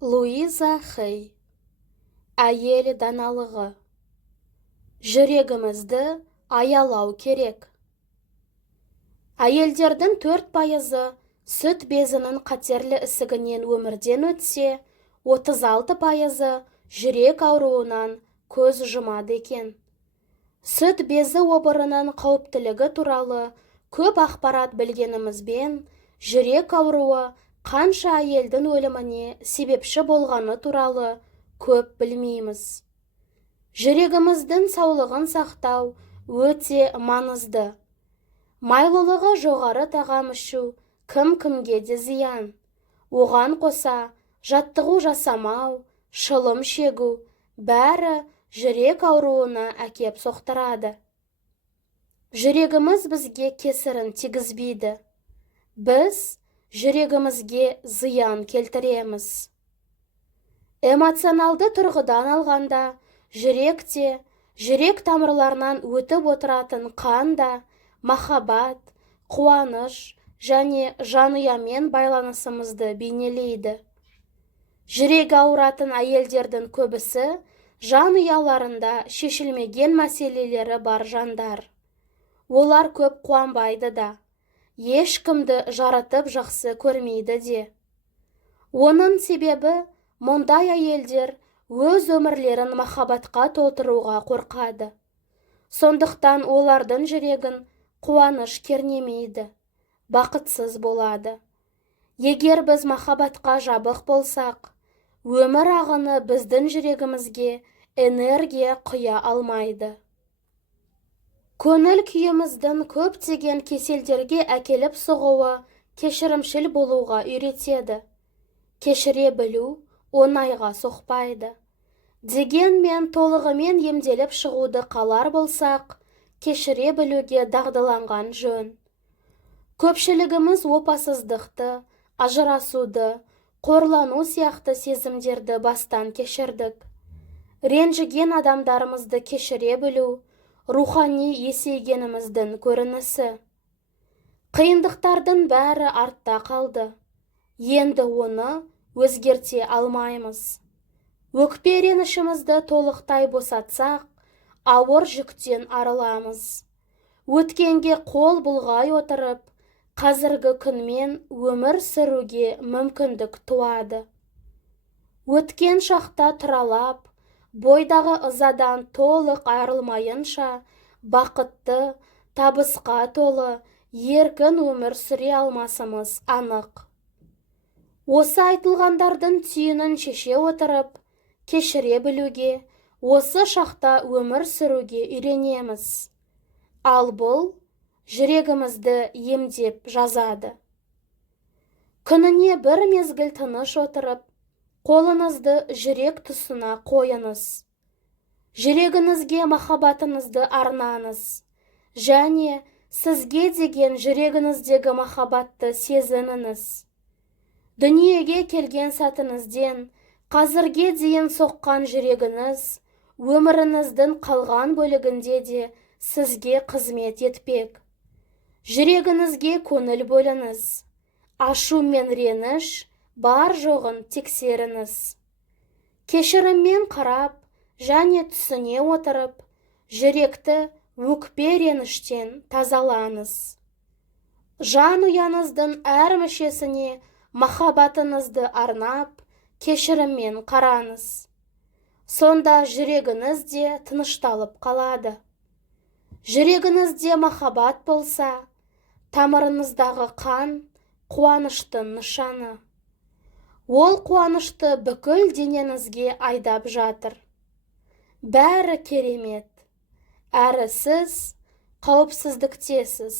Луиза Хей. Әйел даналығы. Жүрегімізді аялау керек. Әйелдердің 4% сүт безінің қатерлі ісігінен өмірден өтсе, 36% жүрек ауруынан көз жұмады екен. Сүт безі обырының қауіптілігі туралы көп ақпарат білгенімізбен, жүрек ауруы қанша әйелдің өліміне себепші болғаны туралы көп білмейміз. Жүрегіміздің саулығын сақтау өте маңызды. Майлылығы жоғары тағам ішу кім-кімге де зиян. Оған қоса жаттығу жасамау, шылым шегу бәрі жүрек ауруына әкеп соқтырады. Жүрегіміз бізге кесірін тигізбейді. Біз жүрегімізге зиян келтіреміз. Эмоционалды тұрғыдан алғанда, жүректе, жүрек тамырларынан өтіп отыратын қанда, махаббат, қуаныш және жанұямен байланысымызды бейнелейді. Жүрегі ауыратын әйелдердің көбісі жанұяларында шешілмеген мәселелері бар жандар. Олар көп қуанбайды да, ешкімді жаратып жақсы көрмейді де. Оның себебі мұндай әйелдер өз өмірлерін махаббатқа толтыруға қорқады. Сондықтан олардың жүрегін қуаныш кернемейді, бақытсыз болады. Егер біз махаббатқа жабық болсақ, өмір ағыны біздің жүрегімізге энергия құя алмайды. Көңіл күйіміздің көптеген кеселдерге әкеліп соғуы кешірімшіл болуға үйретеді. Кешіре білу оңайға соқпайды. Дегенмен толығымен емделіп шығуды қалар болсақ, кешіре білуге дағдыланған жөн. Көпшілігіміз опасыздықты, ажырасуды, қорлану сияқты сезімдерді бастан кешірдік. Ренжіген адамдарымызды кешіре білу рухани есейгеніміздің көрінісі. Қиындықтардың бәрі артта қалды. Енді оны өзгерте алмаймыз. Өкпе ренішімізді толықтай босатсақ, ауыр жүктен арыламыз. Өткенге қол бұлғай отырып, қазіргі күнмен өмір сүруге мүмкіндік туады. Өткен шақта тұралап, бойдағы ызадан толық айырылмайынша, бақытты, табысқа толы, еркін өмір сүре алмасымыз анық. Осы айтылғандардың түйінін шеше отырып, кешіре білуге, осы шақта өмір сүруге үйренеміз. Ал бұл жүрегімізді емдеп жазады. Күніне бір мезгіл тыныш отырып, қолыңызды жүрек тұсына қойыңыз. Жүрегіңізге махаббатыңызды арнаңыз. Және сізге деген жүрегіңіздегі махаббатты сезініңіз. Дүниеге келген сәтіңізден қазірге дейін соққан жүрегіңіз өміріңіздің қалған бөлігінде де сізге қызмет етпек. Жүрегіңізге көңіл бөліңіз. Ашу мен реніш бар жоғын тексеріңіз. Кешіріммен қарап және түсіне отырып, жүректі өкпе реніштен тазалаңыз. Жан ұяныздың әр мүшесіне махаббатыңызды арнап, кешіріммен қараңыз. Сонда жүрегіңіз де тынышталып қалады. Жүрегіңізде махаббат болса, тамырыңыздағы қан қуаныштың нышаны. Ол қуанышты бүкіл денеңізге айдап жатыр. Бәрі керемет. Әрі сіз қауіпсіздіктесіз.